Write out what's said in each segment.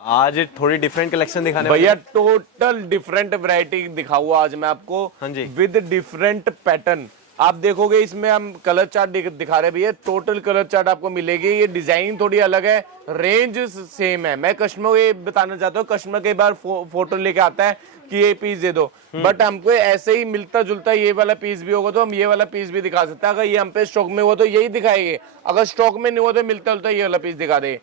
आज थोड़ी different collection दिखाने भैया टोटल डिफरेंट वैरायटी दिखाऊंगा आज मैं आपको। हाँ जी। With different pattern. आप देखोगे इसमें हम कलर चार्ट दिखा रहे भैया, टोटल कलर चार्ट आपको मिलेगी। ये डिजाइन थोड़ी अलग है, रेंज सेम है। मैं कस्टमर को ये बताना चाहता हूँ, कस्टमर कई बार फोटो लेके आता है कि ये पीस दे दो, बट हमको ऐसे ही मिलता जुलता ये वाला पीस भी होगा तो हम ये वाला पीस भी दिखा सकते हैं। अगर ये हम पे स्टॉक में हुआ तो यही दिखाएंगे, अगर स्टॉक में नहीं हुआ तो मिलता जुलता ये वाला पीस दिखा दे।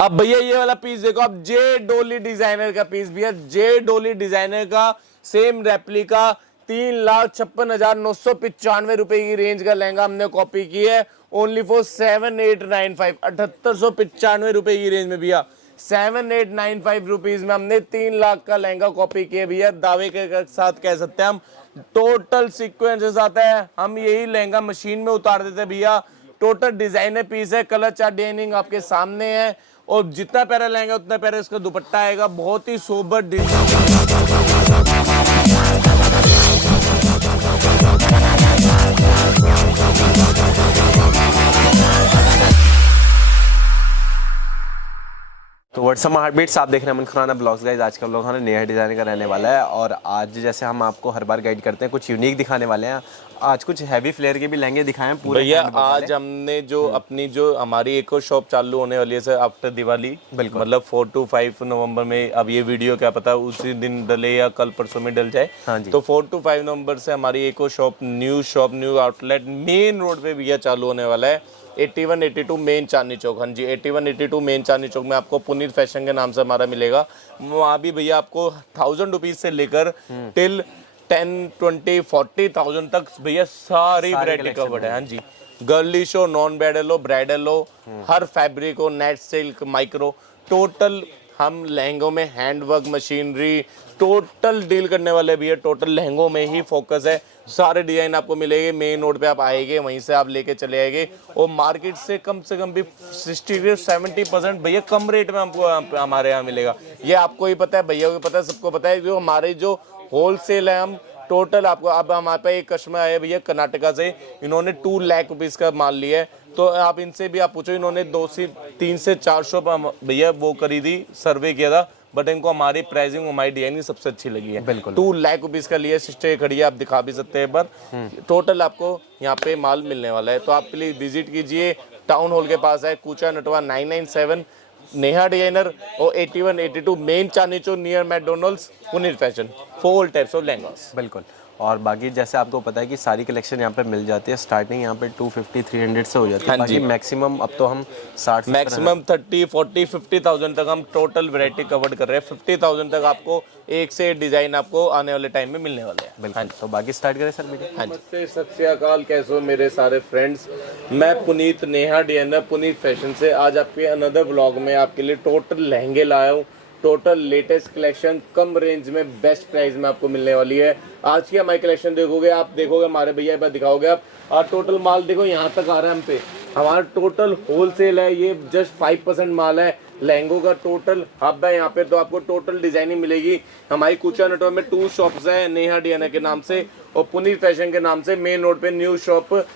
अब भैया ये वाला पीस देखो, अब जे डोली डिजाइनर का पीस भैया, जे डोली डिजाइनर का सेम रेप्लिका 3,56,995 रुपए की रेंज का लहंगा हमने कॉपी की है। ओनली फॉर 7895, 7895 रुपए की रेंज में भैया 7895 रुपीज में हमने 3 लाख का लहंगा कॉपी किया भैया। दावे के साथ कह सकते हैं हम, टोटल सीक्वेंसेस आता है, हम यही लहंगा मशीन में उतार देते हैं भैया। टोटल डिजाइनर पीस है, कलर चार्ट डिजाइनिंग आपके सामने है, और जितना प्यारा लहंगा उतना प्यारा इसका दुपट्टा आएगा। बहुत ही सोबर तो व्हाट्सअप हार्टबीट्स, आप देख रहे हैं अमन खुराना ब्लॉग्स गाइस। आज का ब्लॉग हमारे नया डिज़ाइन का रहने वाला है, और आज जैसे हम आपको हर बार गाइड करते हैं कुछ यूनिक दिखाने वाले हैं। आज कुछ हैवी फ्लेयर के भी लहंगे दिखाए हैं पूरे भैया। आज हमने जो अपनी जो हमारी एक और शॉप चालू होने वाली है सर आफ्टर दिवाली, बिल्कुल, मतलब 4 to 5 नवंबर में। अब ये वीडियो क्या पता उसी दिन डले या कल परसों में डल जाए। हाँ जी। तो 4 to 5 नवंबर से हमारी एक और shop, new outlet main road पे भैया चालू होने वाला है। 8182 मेन चांदनी चौक। हाँ जी, 8182 मेन चांदनी चौक में आपको पुनीत फैशन के नाम से हमारा मिलेगा। वहाँ भी भैया आपको 1000 रुपीज से लेकर टिल 10, 20, 40,000 तक भैया सारी वैरायटी कवर्ड है। हाँ जी, गर्लिश हो, नॉन ब्राइडल हो, ब्राइडल हो, हर फैब्रिक हो, नेट सिल्क, माइक्रो, टोटल हम लहंगों में हैंडवर्क, मशीनरी टोटल डील करने वाले भी है। टोटल लहंगों में ही फोकस है। सारे डिजाइन आपको मिलेंगे, मेन रोड पे आप आएंगे, वहीं से आप लेके चले आएंगे, और मार्केट से कम भी 60 से 70% भैया कम रेट में हमको हमारे यहाँ मिलेगा। ये आपको ही पता है, भैया को पता है, सबको पता है। जो हमारे जो होलसेल है, हम टोटल आपको, अब हमारे पे एक कस्टमर आए भैया कर्नाटका से, इन्होंने 2 लाख रुपीज का माल लिया है। तो आप इनसे भी आप पूछो, इन्होंने 3 से 4 शॉप भैया वो करी थी, सर्वे किया था, बट इनको हमारी प्राइसिंग, हमारी डिजाइनिंग सबसे अच्छी लगी है। बिल्कुल 2 लाख रुपीज का लिया। सिस्टर खड़ी है, आप दिखा भी सकते हैं, पर टोटल आपको यहाँ पे माल मिलने वाला है। तो आप प्लीज विजिट कीजिए, टाउन हॉल के पास है, कूचा नटवा 997 नेहा डिजाइनर, और 8182 main Chandni Chowk near McDonald's, Puneet fashion, 4 types of lehengas. बिल्कुल। और बाकी जैसे आपको पता है कि सारी कलेक्शन यहाँ पे मिल जाती है। स्टार्टिंग यहाँ पे 250-300 से हो जाती है। बाकी मैक्सिमम अब तो हम 60, मैक्सिमम 30, 40, 50,000 तक हम टोटल वैरायटी कवर कर रहे हैं। 50,000 तक आपको एक से एक डिजाइन आपको आने वाले टाइम में मिलने वाले हैं। बिल्कुल। तो बाकी स्टार्ट करें सर वीडियो। नमस्ते, सत श्री अकाल, कैसे हो मेरे सारे फ्रेंड्स। मैं पुनीत, नेहा डिजाइनर, पुनीत फैशन से आज आपके अनदर व्लॉग में आपके लिए टोटल लहंगे लाया हूँ। टोटल लेटेस्ट कलेक्शन कम रेंज में बेस्ट प्राइस में आपको मिलने वाली है। आज की हमारी कलेक्शन देखोगे, आप देखोगे हमारे भैया पर दिखाओगे आप, और टोटल माल देखो यहाँ तक आ रहा है हम पे। हमारा टोटल होलसेल है, ये जस्ट 5% माल है लहंगों का। टोटल हब है यहाँ पे, तो आपको टोटल डिजाइनिंग मिलेगी। हमारी कूचा नटवा में 2 शॉप्स है, नेहा डिजाइनर के नाम से और पुनीत फैशन के नाम से। मेन रोड पे न्यू शॉप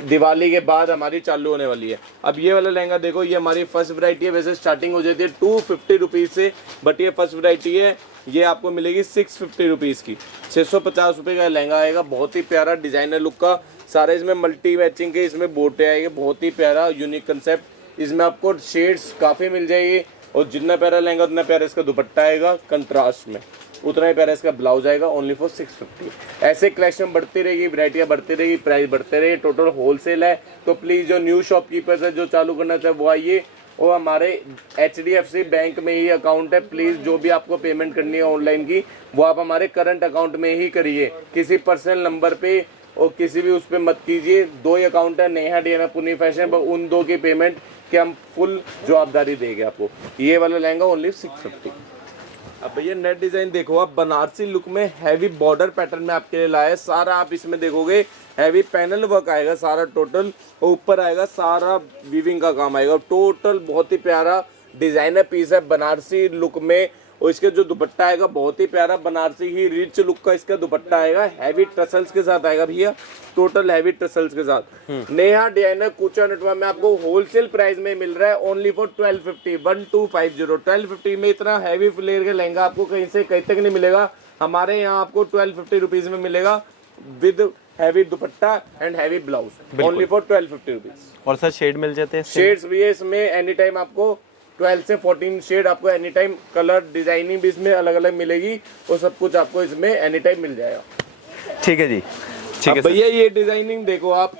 दिवाली के बाद हमारी चालू होने वाली है। अब ये वाला लहंगा देखो, ये हमारी फर्स्ट वैरायटी है। वैसे स्टार्टिंग हो जाती है 250 रुपीज से, बट ये फर्स्ट वैरायटी है, ये आपको मिलेगी 650 रुपीज की। 650 रुपये का लहंगा आएगा, बहुत ही प्यारा डिजाइनर लुक का। सारे इसमें मल्टी मैचिंग के इसमें बोटे आएंगे, बहुत ही प्यारा यूनिक कंसेप्ट। इसमें आपको शेड्स काफी मिल जाएगी, और जितना प्यारा लहंगा उतना प्यारा इसका दुपट्टा आएगा कंट्रास्ट में, उतना ही प्यारा इसका ब्लाउज आएगा। Only for 650। ऐसे कलेक्शन बढ़ती रहेगी, वैरायटियां बढ़ती रहेगी, प्राइस बढ़ते रहेगी। टोटल होलसेल है, तो प्लीज जो न्यू शॉपकीपर्स है, जो चालू करना चाहे वो आइए। और हमारे HDFC बैंक में ही अकाउंट है। प्लीज जो भी आपको पेमेंट करनी है ऑनलाइन की, वो आप हमारे करंट अकाउंट में ही करिए, किसी पर्सनल नंबर पे और किसी भी उस पर मत कीजिए। 2 ही अकाउंट है, नेहा डिजाइनर, पुनीत फैशन, पर उन 2 की पेमेंट की हम फुल जवाबदारी देंगे आपको। ये वाला लहंगा ओनली 650। अब भैया नेट डिजाइन देखो, आप बनारसी लुक में हैवी बॉर्डर पैटर्न में आपके लिए लाया है। सारा आप इसमें देखोगे हैवी पैनल वर्क आएगा सारा टोटल, और ऊपर आएगा सारा वीविंग का काम आएगा। टोटल बहुत ही प्यारा डिजाइनर पीस है बनारसी लुक में, और इसके जो दुपट्टा आएगा बहुत ही प्यारा बनारसी ही रिच लुक का इसका दुपट्टा आएगा, हैवी टसल्स के साथ आएगा भैया, टोटल हैवी टसल्स के साथ। नेहा डिजाइनर कूचा नटवा में आपको होलसेल प्राइस में मिल रहा है ओनली फॉर 1250 में। इतना हैवी फ्लेयर का लहंगा आपको कहीं से कहीं तक नहीं मिलेगा, हमारे यहाँ आपको 1250 रुपीज में मिलेगा with heavy dupatta and heavy blouse only for 1250 rupees. और सर शेड मिल जाते हैं? शेड्स भी है इसमें एनी टाइम आपको 12 से 14 शेड आपको एनी टाइम, कलर डिजाइनिंग भी इसमें अलग अलग मिलेगी और सब कुछ आपको इसमें एनी टाइम मिल जाएगा। ठीक है जी, ठीक है भैया ये डिजाइनिंग देखो आप,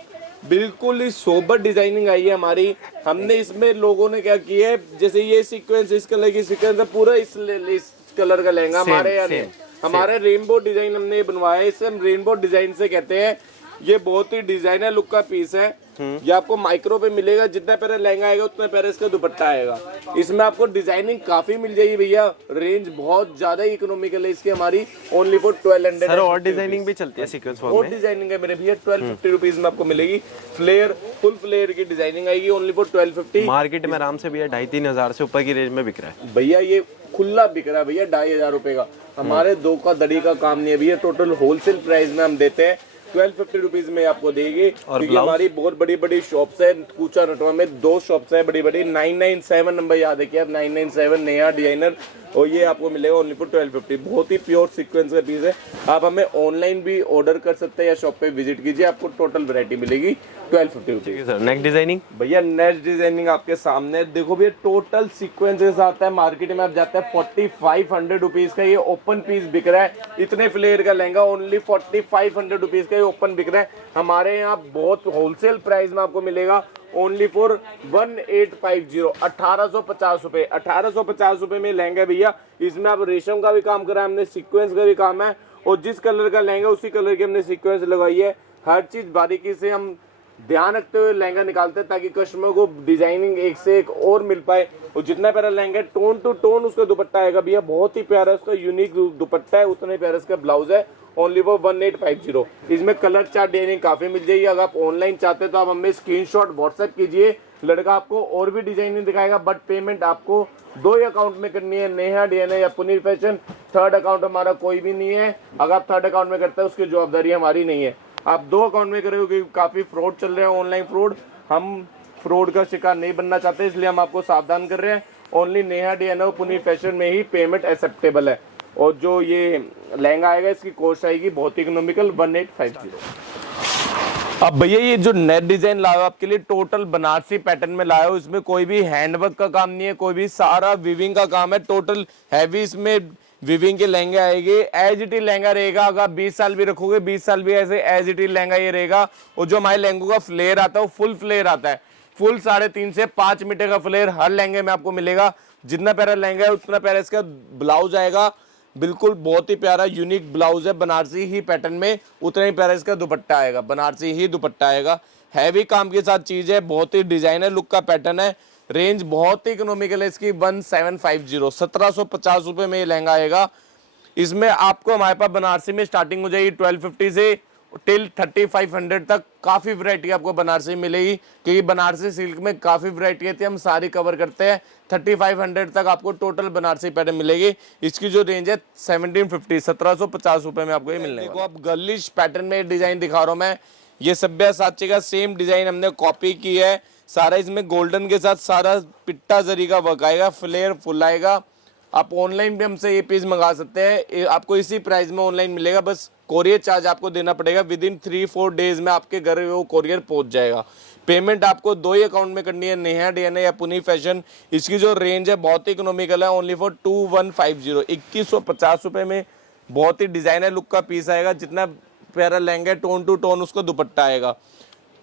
बिल्कुल ही सोबर डिजाइनिंग आई है हमारी। हमने इसमें लोगों ने क्या किया है, जैसे ये सीक्वेंस इस कलर की सीक्वेंस है, पूरा इस कलर का लहंगा हमारे यहाँ नहीं, हमारे रेनबो डिजाइन हमने बनवाया है। इसे हम रेनबो डिजाइन से कहते हैं। ये बहुत ही डिजाइनर लुक का पीस है, ये आपको माइक्रो पे मिलेगा। जितना प्यारा लहंगा आएगा उतना प्यारा इसका दुपट्टा आएगा। इसमें आपको डिजाइनिंग काफी मिल जाएगी भैया, रेंज बहुत ज्यादा इकोनॉमिकल है इसकी हमारी, ओनली फॉर 1200। सर और डिजाइनिंग भी चलती है सीक्वेंस फॉर्म में? और डिजाइनिंग है मेरे भैया 1250 रुपीज में आपको मिलेगी। फ्लेयर फुल फ्लेयर की डिजाइनिंग आएगी ओनली फॉर 1250। मार्केट में आराम से भैया 2,500-3 हजार से ऊपर की रेंज में बिक रहा है भैया, ये खुला बिक रहा है भैया 2,500 रुपए का। हमारे दो का दड़ी का काम नहीं है भैया, टोटल होलसेल प्राइस में हम देते हैं 1250 रुपीज में आपको देगी। क्योंकि हमारी बहुत बड़ी बड़ी शॉप्स है कूचा नटवा में, 2 शॉप्स है बड़ी बड़ी। 997 नंबर याद है कि आप 997 नेहा डिजाइनर, और ये आपको मिलेगा ओनली फॉर 1250। बहुत ही प्योर सीक्वेंस का पीस है। आप हमें ऑनलाइन भी ऑर्डर कर सकते हैं या शॉप पे विजिट कीजिए, आपको टोटल वैरायटी मिलेगी 1250 रुपीज। सर नेक्स्ट डिजाइनिंग भैया, नेक्स्ट डिजाइनिंग आपके सामने देखो भैया, टोटल सीक्वेंस के साथ है। मार्केट में आप जाते हैं 4500 रुपीज का ये ओपन पीस बिक रहा है। इतने फ्लेयर का लहंगा ओनली 4500 रुपीज का ये ओपन बिक रहा है। हमारे यहाँ बहुत होलसेल प्राइस में आपको मिलेगा ओनली फॉर 1850, 1850 रुपए। 1850 रुपए में लहंगा भैया। इसमें आप रेशम का भी काम करा है हमने, सीक्वेंस का भी काम है, और जिस कलर का लहंगा उसी कलर की हमने सीक्वेंस लगाई है। हर चीज बारीकी से हम ध्यान रखते हुए लहंगा निकालते हैं ताकि कस्टमर को डिजाइनिंग एक से एक और मिल पाए। और जितना प्यारा लहंगा है, टोन टू टोन उसका दुपट्टा आएगा भैया, बहुत ही प्यारा उसका यूनिक दुपट्टा है, उतने प्यारा इसका ब्लाउज है ओनली फॉर 1850। इसमें कलर चार्ट डिजाइनिंग काफी मिल जाएगी। अगर आप ऑनलाइन चाहते हैं तो आप हमें स्क्रीनशॉट व्हाट्सएप कीजिए, लड़का आपको और भी डिजाइनिंग दिखाएगा। बट पेमेंट आपको 2 ही अकाउंट में करनी है, नेहा डिजाइनर या पुनीत फैशन। थर्ड अकाउंट हमारा कोई भी नहीं है। अगर आप थर्ड अकाउंट में करते हैं उसकी जवाबदारी हमारी नहीं है। आप 2 अकाउंट में करेंगे क्योंकि काफी फ्रॉड चल रहे हैं, ऑनलाइन फ्रॉड। हम फ्रॉड का शिकार नहीं बनना चाहते, इसलिए हम आपको सावधान कर रहे हैं। Only Neha designer Puneet fashion में ही पेमेंट एक्सेप्टेबल है। और जो ये लहंगा आएगा इसकी कॉस्ट आएगी बहुत इकोनॉमिकल 1850। अब भैया ये जो नेट डिजाइन लाया आपके लिए टोटल बनारसी पैटर्न में लाया हो, इसमें कोई भी हैंडवर्क का काम नहीं है, कोई भी सारा विविंग का काम है। टोटल हैवी इसमें विविंग के लहंगे आएंगे। एज इट इज लहंगा रहेगा। अगर आप 20 साल भी रखोगे 20 साल भी ऐसे एज इट इज लहंगा ये रहेगा। और जो हमारे लहंगों का फ्लेयर आता है वो फुल फ्लेयर आता है, फुल 3.5 से 5 मीटर का फ्लेयर हर लहंगे में आपको मिलेगा। जितना प्यारा लहंगा है उतना प्यारा इसका ब्लाउज आएगा। बिल्कुल बहुत ही प्यारा यूनिक ब्लाउज है बनारसी ही पैटर्न में, उतना ही प्यारा इसका दुपट्टा आएगा, बनारसी ही दुपट्टा आएगा। हैवी काम के साथ चीज है, बहुत ही डिजाइनर लुक का पैटर्न है। रेंज बहुत ही इकोनॉमिकल है इसकी 1750, 1750 रुपए में ये लहंगा आएगा। इसमें आपको हमारे पास बनारसी में स्टार्टिंग हो जाएगी 1250 से टिल 3500 तक। काफी वैरायटी आपको बनारसी मिलेगी क्योंकि बनारसी सिल्क में काफी वैरायटी है, हम सारी कवर करते हैं। 3500 तक आपको टोटल बनारसी पैटर्न मिलेगी। इसकी जो रेंज है 1750, 1750 रुपए में आपको ये मिलने वाला है। देखो आप गर्लिश पैटर्न में डिजाइन दिखा रहा हूँ मैं, ये सब्यासाची का सेम डिजाइन हमने कॉपी की है। सारा इसमें गोल्डन के साथ सारा पिट्टा जरी का वर्क आएगा, फ्लेयर फुल आएगा। आप ऑनलाइन भी हमसे ये पीस मंगा सकते हैं, आपको इसी प्राइस में ऑनलाइन मिलेगा। बस कोरियर चार्ज आपको देना पड़ेगा, विद इन 3-4 डेज में आपके घर वो कोरियर पहुंच जाएगा। पेमेंट आपको 2 ही अकाउंट में करनी है, नेहा डिजाइनर या पुनीत फैशन। इसकी जो रेंज है बहुत ही इकोनॉमिकल है, ओनली फॉर 2150, 2150 रुपए में बहुत ही डिजाइनर लुक का पीस आएगा। जितना प्यारा लहंगा टोन टू टोन उसको दुपट्टा आएगा।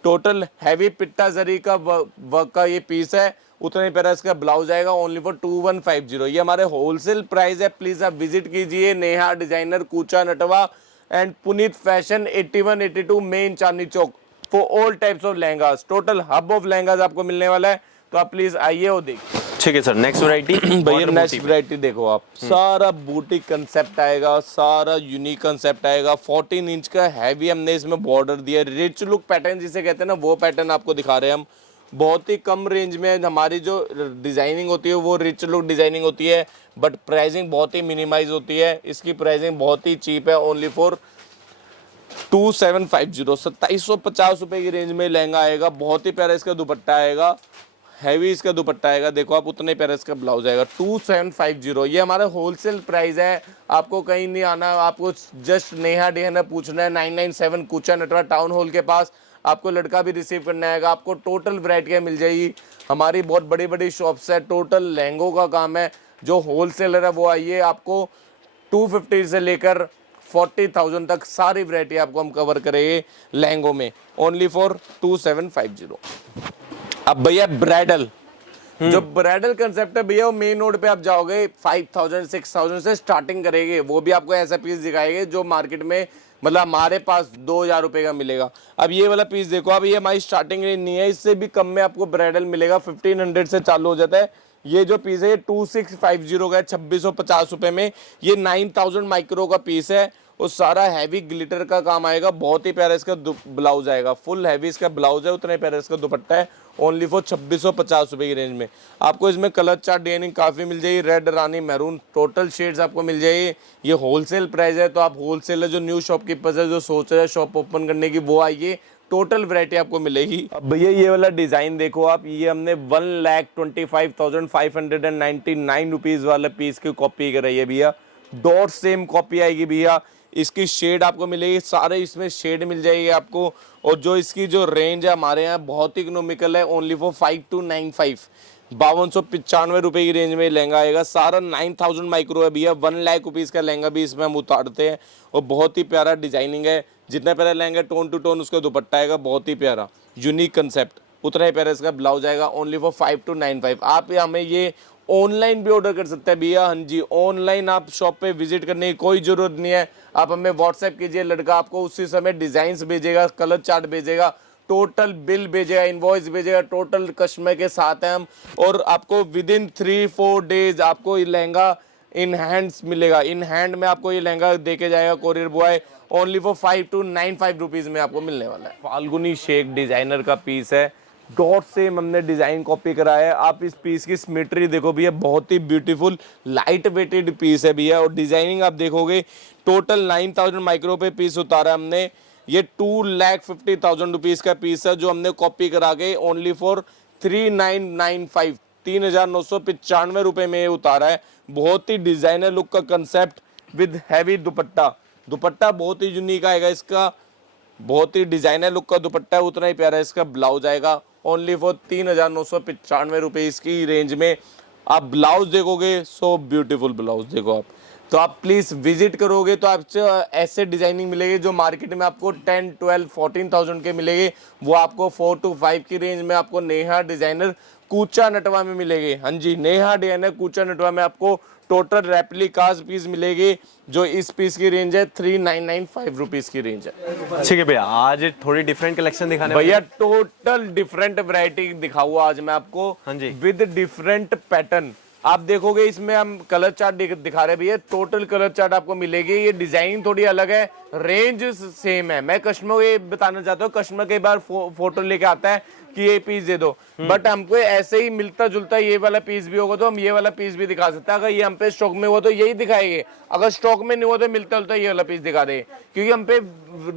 टोटल हैवी पिट्टा जरी का वर्क का ये पीस है, उतने प्यारा इसका ब्लाउज आएगा ओनली फॉर 2150। ये हमारे होलसेल प्राइस है। प्लीज आप विजिट कीजिए Neha designer Kucha Natwa and Puneet fashion 81-82 main Chandni Chowk for all types of lehengas. Total hub of lehengas आपको मिलने वाला है, तो आप प्लीज आइए और देखिए। ठीक है सर, नेक्स्ट वैरायटी भैया नेक्स्ट वैरायटी देखो आप, सारा बूटी कंसेप्ट आएगा, सारा यूनिक कंसेप्ट आएगा। 14 इंच का हैवी हमने इसमें बॉर्डर दिया, रिच लुक पैटर्न जिसे कहते हैं ना, वो पैटर्न आपको दिखा रहे हैं हम। बहुत ही कम रेंज में हमारी जो डिजाइनिंग होती है वो रिच लुक डिजाइनिंग होती है, बट प्राइसिंग बहुत ही मिनिमाइज होती है। इसकी प्राइसिंग बहुत ही चीप है, ओनली फॉर 2750, 2750 रुपए की रेंज में लहंगा आएगा। बहुत ही प्यारा इसका दुपट्टा आएगा, हैवी इसका दुपट्टा आएगा। देखो आप, उतने प्यारा इसका ब्लाउज आएगा। 2750, ये हमारा होलसेल प्राइस है। आपको कहीं नहीं आना, आपको जस्ट नेहा डिजाइनर पूछना है। 997 कूचा नटवा टाउन हॉल के पास आपको लड़का भी रिसीव करना आएगा। आपको टोटल वैरायटियाँ मिल जाएगी। हमारी बहुत बड़ी बड़ी शॉप्स है, टोटल लहंगों का काम है। जो होलसेलर है वो आइए, आपको 250 से लेकर 40,000 तक सारी वैरायटी आपको हम कवर करेंगे लहंगों में, ओनली फॉर 2750। अब भैया ब्राइडल, जो ब्राइडल कंसेप्ट है भैया, वो मेन रोड पे आप जाओगे 5000 6000 से स्टार्टिंग करेंगे। वो भी आपको ऐसा पीस दिखाएंगे जो मार्केट में मतलब हमारे पास 2000 रुपए का मिलेगा। अब ये वाला पीस देखो, अब ये हमारी स्टार्टिंग रेंज नहीं है, इससे भी कम में आपको ब्राइडल मिलेगा। 1500 से चालू हो जाता है। ये जो पीस है ये 2650 का है, 2650 रुपए में। ये 9000 माइक्रो का पीस है और सारा हैवी ग्लिटर का काम आएगा। बहुत ही प्यारा इसका ब्लाउज आएगा, फुल हैवी इसका ब्लाउज है, उतने प्यारा इसका दुपट्टा है, ओनली फॉर 2650 रुपए की रेंज में। आपको इसमें कलर चार्ट डिजाइनिंग काफ़ी मिल जाएगी, रेड, रानी, मैरून, टोटल शेड्स आपको मिल जाएगी। ये होलसेल प्राइस है, तो आप होलसेलर जो न्यू शॉपकीपर्स है, जो सोच रहे हैं शॉप ओपन करने की, वो आइए, टोटल वैरायटी आपको मिलेगी। अब भैया ये वाला डिजाइन देखो आप, ये हमने 1,25,599 रुपीज़ वाला पीस की कॉपी कराई है भैया। डॉट सेम कॉपी आएगी भैया। इसकी शेड आपको मिलेगी, सारे इसमें शेड मिल जाएगी आपको। और जो इसकी जो रेंज है हमारे यहाँ बहुत इकोनॉमिकल है, ओनली फॉर 5295, 5295 रुपए की रेंज में लहंगा आएगा। सारा 9000 माइक्रो है भैया। 1 लाख रुपीज़ का लहंगा भी इसमें हम उतारते हैं और बहुत ही प्यारा डिजाइनिंग है। जितना प्यारा लहंगा टोन टू टोन उसका दुपट्टा आएगा, बहुत ही प्यारा यूनिक कंसेप्ट, उतना ही प्यारा इसका ब्लाउज आएगा, ओनली फॉर 5295। आप हमें ये ऑनलाइन भी ऑर्डर कर सकते हैं भैया। हाँ जी, ऑनलाइन आप शॉप पे विजिट करने की कोई ज़रूरत नहीं है। आप हमें व्हाट्सएप कीजिए, लड़का आपको उसी समय डिज़ाइंस भेजेगा, कलर चार्ट भेजेगा, टोटल बिल भेजेगा, इनवॉइस भेजेगा, टोटल कस्टमर के साथ हैं हम। और आपको विद इन 3-4 डेज आपको ये लहंगा इन हैंड्स मिलेगा। इन हैंड में आपको ये लहंगा दे के जाएगा courier boy, only for 5295 rupees में आपको मिलने वाला है। फाल्गुनी शेख डिज़ाइनर का पीस है, डॉट से हमने डिजाइन कॉपी कराया है। आप इस पीस की सिमेट्री देखो भैया, बहुत ही ब्यूटीफुल लाइट वेटेड पीस है भैया। और डिजाइनिंग आप देखोगे, टोटल 9000 माइक्रो पे पीस उतारा हमने। ये 2,50,000 रुपीज़ का पीस है जो हमने कॉपी करा के ओनली फॉर 3995, 3995 रुपए में ये उतारा है। बहुत ही डिजाइनर लुक का कंसेप्ट विद हैवी दुपट्टा। दुपट्टा बहुत ही यूनिक आएगा इसका, बहुत ही डिजाइनर लुक का दुपट्टा है, उतना ही प्यारा इसका ब्लाउज आएगा, ओनली फॉर 3995 रुपये इसकी रेंज में। आप ब्लाउज देखोगे, सो ब्यूटीफुल ब्लाउज देखो आप। तो आप प्लीज़ विजिट करोगे तो आपसे ऐसे डिजाइनिंग मिलेगी जो मार्केट में आपको 10, 12, 14,000 के मिलेंगे, वो आपको 4 to 5 की रेंज में आपको नेहा डिजाइनर कूचा नटवा में मिलेगी। हाँ जी, नेहा डिजाइनर कूचा नटवा में आपको टोटल रेप्लिकास पीस मिलेगी, जो इस पीस की रेंज है 3995 रुपीज़ की रेंज है। ठीक है भैया, आज थोड़ी डिफरेंट कलेक्शन दिखाने भैया टोटल डिफरेंट वैरायटी दिखाऊंगा आज मैं आपको। हाँ जी, विद डिफरेंट पैटर्न। आप देखोगे इसमें हम कलर चार्ट दिखा रहे भैया, टोटल कलर चार्ट आपको मिलेगी। ये डिजाइन थोड़ी अलग है, रेंज सेम है। मैं कस्टमर को ये बताना चाहता हूँ, कस्टमर कई बार फोटो लेके आता है कि ये पीस दे दो, बट हमको ऐसे ही मिलता जुलता ये वाला पीस भी होगा तो हम ये वाला पीस भी दिखा सकते हैं। अगर ये हम पे स्टॉक में हुआ तो यही दिखाएंगे, अगर स्टॉक में नहीं हुआ तो मिलता जुलता ये वाला पीस दिखा दे, क्योंकि हम पे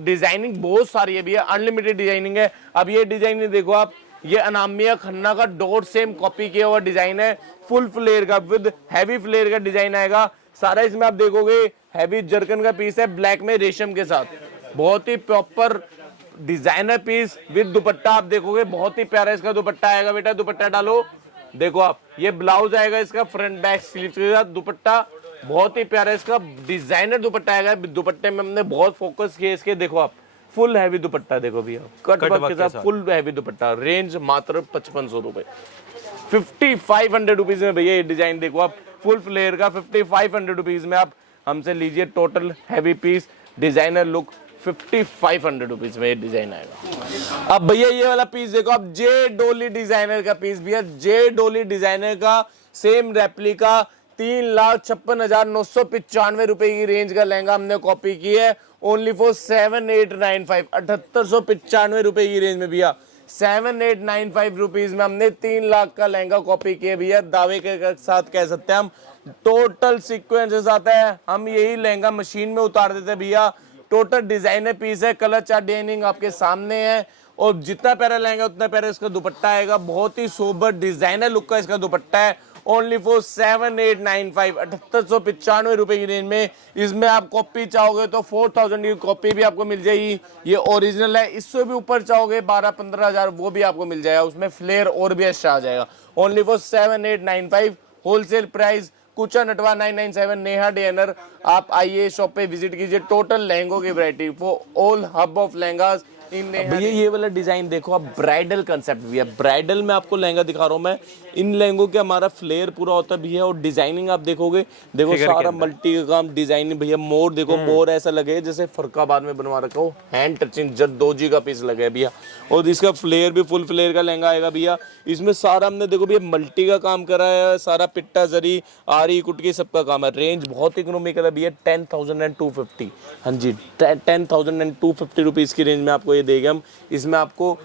डिजाइनिंग बहुत सारी है भैया, अनलिमिटेड डिजाइनिंग है। अब ये डिजाइनिंग देखो आप, ये अनामिया खन्ना का डॉट सेम कॉपी किया हुआ डिजाइन है, फुल फ्लेयर का विद हैवी फ्लेयर का डिजाइन आएगा सारा। इसमें आप देखोगे हैवी जर्कन का पीस है, ब्लैक में रेशम के साथ, बहुत ही proper designer piece with dupatta. आप देखोगे बहुत ही प्यारा इसका दुपट्टा आएगा। बेटा दुपट्टा डालो, देखो आप, ये ब्लाउज आएगा इसका फ्रंट बैक स्लीव के साथ, दुपट्टा बहुत ही प्यारा इसका डिजाइनर दुपट्टा आएगा। दुपट्टे में हमने बहुत फोकस किया इसके, देखो आप, फुल हैवी दुपट्टा देखो भैया, कट वर्क के साथ फुल हैवी दुपट्टा। रेंज मात्र 5500 रुपए, 5500 रुपीज में भैया ये डिजाइन देखो आप, फुल फ्लेयर का 5500 रुपीज में आप हमसे लीजिए। Total heavy piece designer look 5500 rupees में ये डिजाइन आएगा। अब भैया ये वाला पीस देखो आप, जे डोली डिजाइनर का पीस भैया, जे डोली डिजाइनर का सेम रेप्लिका 3,56,995 रुपए की रेंज का लहंगा हमने कॉपी की है, ओनली फॉर 7895, 7895 रुपए की रेंज में भैया 7895 रुपीज में हमने 3 लाख का लहंगा कॉपी किया भैया। दावे के साथ कह सकते हैं हम टोटल सीक्वेंसेस आता है, हम यही लहंगा मशीन में उतार देते हैं भैया। टोटल डिजाइनर पीस है, कलर चार्ट डिजाइनिंग आपके सामने है और जितना प्यारा लहंगा उतना प्यारा इसका दुपट्टा आएगा। बहुत ही सोबर डिजाइनर लुक का इसका दुपट्टा है। ओनली फॉर 7895 7895 रुपए की रेंज में। इसमें आप कॉपी चाहोगे तो 4000 की कॉपी भी आपको मिल जाएगी, ये ओरिजिनल है। इससे भी ऊपर चाहोगे 12-15 हजार वो भी आपको मिल जाएगा, उसमें फ्लेयर और भी एक्स्ट्रा आ जाएगा। Only for 7895 wholesale price. Kucha Natwa 997 Neha designer. आप आइए शॉप पे विजिट कीजिए। टोटल लहंगों की variety for all hub of lehengas in भैया। ये वाला डिजाइन देखो आप, ब्राइडल कंसेप्ट भी है। ब्राइडल में आपको लहंगा दिखा रहा हूँ मैं। इन लहंगों के हमारा फ्लेयर पूरा होता है भैया और डिजाइनिंग आप देखोगे, देखो सारा मल्टी का काम डिजाइनिंग भैया। मोर देखो, मोर ऐसा लगे जैसे फरकाबाद में बनवा रखा हो, हैंड टचिंग जरदोजी का पीस लगे भैया। और इसका फ्लेयर भी फुल फ्लेयर का लहंगा आएगा भैया। इसमें सारा हमने देखो भैया मल्टी का काम करा है, सारा पिट्टा जरी आरी कुटकी सबका काम है। रेंज बहुत इकोनॉमिकल है भैया, 10,250। हाँ जी 10,250 रुपीज की रेंज में आपको ये देंगे हम। इसमें आपको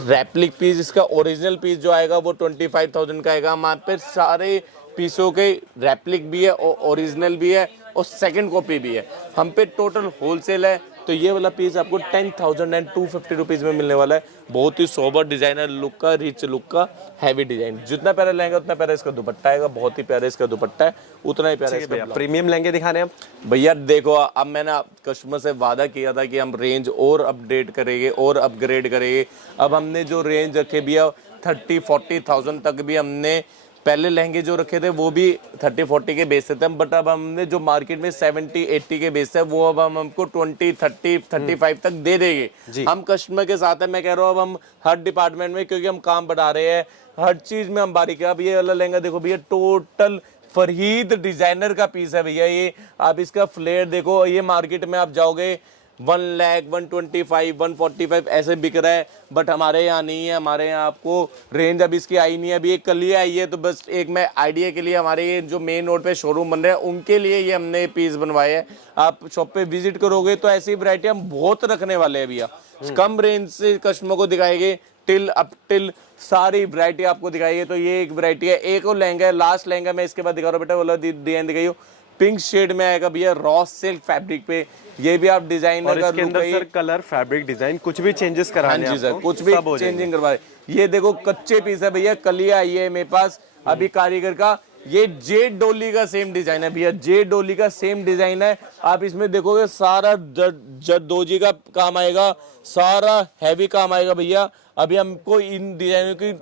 रेप्लिक पीस, इसका ओरिजिनल पीस जो आएगा वो 25,000 का आएगा। हमारे पे सारे पीसों के रेप्लिक भी है और ओरिजिनल भी है और सेकंड कॉपी भी है। हम पे टोटल होलसेल है, तो ये वाला पीस आपको 10,250 रुपीज में मिलने वाला है। बहुत ही सोबर डिजाइनर लुक का, रिच लुक का, हैवी डिजाइन। जितना प्यारा लहंगा उतना प्यारा इसका दुपट्टा आएगा। बहुत ही प्यारा इसका दुपट्टा है, उतना ही प्यारा इसका प्रीमियम लहंगे दिखाने हम भैया। देखो अब मैंने कस्टमर से वादा किया था कि हम रेंज और अपडेट करेंगे और अपग्रेड करेंगे। अब हमने जो रेंज रखे भैया 30-40,000 तक भी हमने पहले लहंगे जो रखे थे वो भी 30-40 के बेचते थे, बट अब हमने जो मार्केट में 70-80 के बेचते हैं वो अब हम हमको 20-30-35 तक दे देंगे। हम कस्टमर के साथ है, मैं कह रहा हूँ अब हम हर डिपार्टमेंट में, क्योंकि हम काम बढ़ा रहे हैं, हर चीज में हम बारीक है। अब ये वाला लहंगा देखो भैया, टोटल फरीद डिजाइनर का पीस है भैया। ये आप इसका फ्लेयर देखो, ये मार्केट में आप जाओगे 1 लाख 125 145 ऐसे बिक रहा है, बट हमारे यहाँ नहीं है। हमारे यहाँ आपको रेंज अभी इसकी आई नहीं है, अभी एक कल ही आई है। तो बस एक मैं आइडिया के लिए, हमारे ये जो मेन रोड पे शोरूम बन रहे हैं उनके लिए ये हमने पीस बनवाए हैं। आप शॉप पे विजिट करोगे तो ऐसी वैरायटी हम बहुत रखने वाले हैं भैया। कम रेंज से कस्टमर को दिखाएंगे, टिल सारी वैरायटी आपको दिखाएंगे। तो ये एक वैरायटी है। एक और लहंगा है, लास्ट लहंगा मैं इसके बाद दिखा रहा हूँ बेटा, वाला डिजाइन दिखाई हो, पिंक शेड में आएगा भैया, रॉ सिल्क फैब्रिक पे। ये भी आप डिजाइनर का इसके अंदर सर कलर, फैब्रिक, डिजाइन कुछ भी चेंजेस कराने हैं सर, कुछ भी चेंजिंग करवा। ये देखो कच्चे पीस है भैया, कलिया आई है मेरे पास अभी कारीगर का। ये जेड डोली का सेम डिजाइन है भैया, जेड डोली का सेम डिजाइन है। आप इसमें देखोगे सारा जरदोजी का काम आएगा, सारा हैवी काम आएगा भैया। अभी हमको इन डिजाइनों की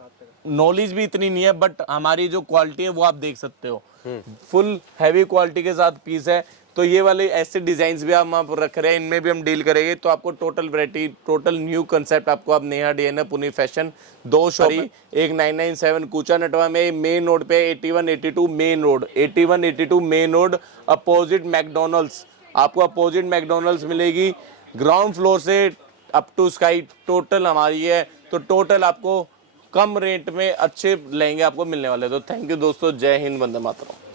नॉलेज भी इतनी नहीं है, बट हमारी जो क्वालिटी है वो आप देख सकते हो, फुल हैवी क्वालिटी के साथ पीस है। तो ये वाले ऐसे डिजाइन्स भी हम आप रख रहे हैं, इनमें भी हम डील करेंगे। तो आपको total variety, total new concept आपको आप नेहा डिजाइनर पुनी फैशन 2 शॉप, एक 997 कूचा नटवा में मेन रोड पे 81-82 main road, 81-82 main road opposite McDonald's. आपको अपोजिट मैकडोनल्ड्स मिलेगी ग्राउंड फ्लोर से अप टू स्काई। टोटल हमारी है, तो टोटल आपको कम रेट में अच्छे लहंगे आपको मिलने वाले। तो थैंक यू दोस्तों, जय हिंद, वंदे मातरम।